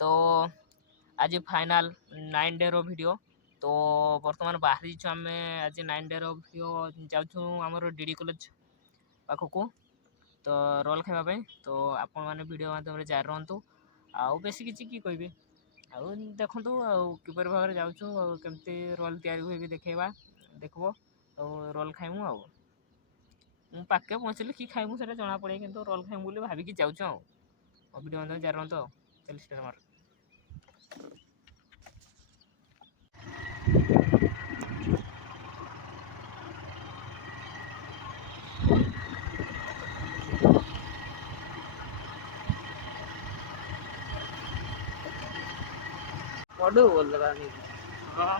तो आज final 9 day रो video. तो बर्तमान बाहरी आम आज 9 डे रो वीडियो जाऊँ आमर डीडी कॉलेज पाखक तो रोल खावाई। तो आपण मैंने वीडियो माध्यम जारी रुहतु आउ बेसी किसी कि कहि आउ देखु किपर भाव में जाऊँ केमती रोल तैयारी हुए भी देखा देखो तो रोल खाइमु आउ पाके पहुँचले कि खाइमु से जना पड़े कि रोल खाइमु बोली भाविकी जाऊँ वीडियो माध्यम जारी रुहतु चल स्टार्ट मार। पढ़ू बोल रहा नहीं। हाँ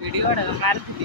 वीडियो मारती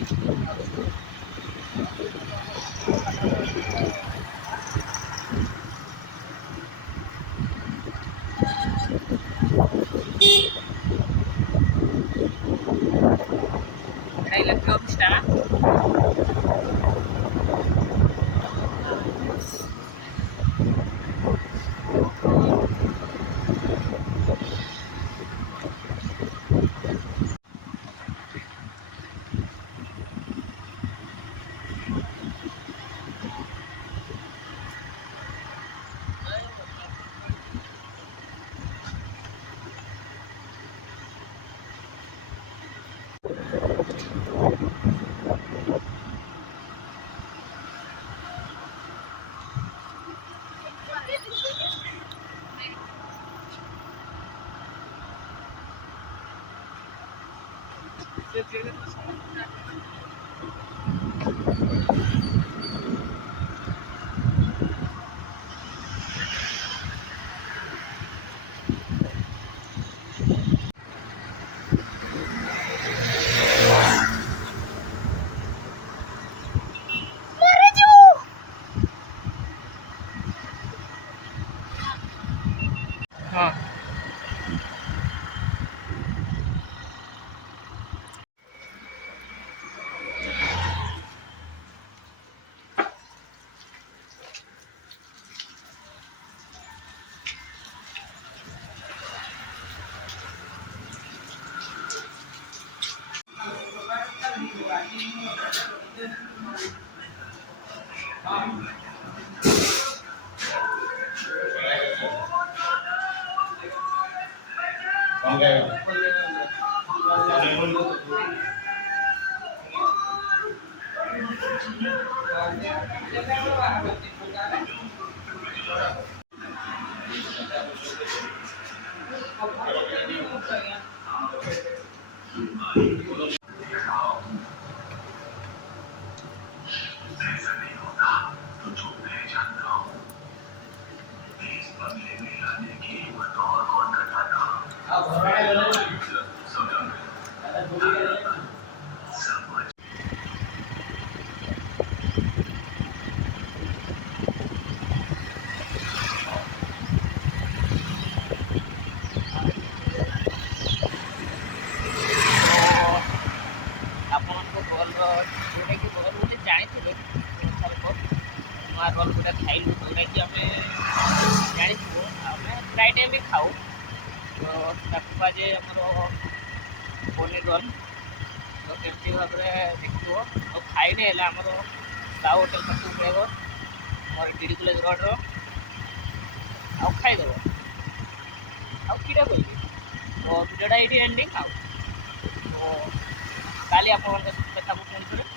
हाँ रोल गुटा खाइलु जोटा कि आम जानी आम प्राय टाइम भी खाऊ तो आज आमर पनीर रोल तो केमती भाव में देखो और खाइने आमर साउ होटेल पास पड़ेगा मोर डीडी कॉलेज रोड रो खाईदेव आईटा कहली तो भिडियोटा ये एंडिंग तो काली आप देखा पुणी